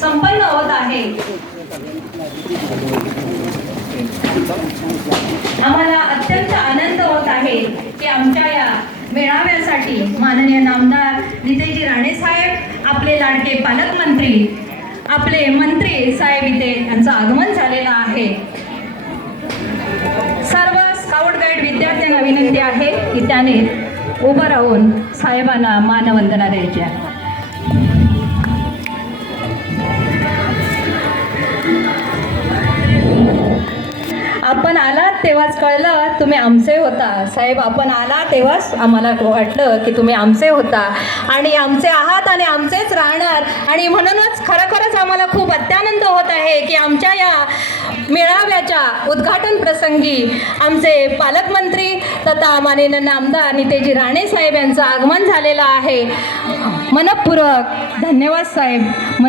संपन्न होत आहे। आम्हाला अत्यंत आनंद होत आहे की आमच्या या मेळाव्यासाठी माननीय नामदार नितेजी राणे साहेब, आपले लाडके पालकमंत्री, आपले मंत्री साहेब इथे यांचं आगमन झालेलं आहे। सर्व स्काउट गाईड विद्यार्थ्यांना विनंती आहे की त्याने उभं राहून साहेबांना मानवंदना द्यायची आहे। आपण आलात तेव्हाच कळलं तुम्ही आमचे होता साहेब। आपण आला तेव्हाच आम्हाला वाटलं की तुम्ही आमचे होता आणि आमचे आहात आणि आमचेच राहणार। आणि म्हणूनच खरोखरच आम्हाला खूप अत्यानंद होत आहे की आमच्या या मेळाव्याच्या उद्घाटन प्रसंगी आमचे पालकमंत्री तथा माननीय नामदार नितेजी राणे साहेब यांचं आगमन झालेलं आहे। मनपूर्वक धन्यवाद साहेब।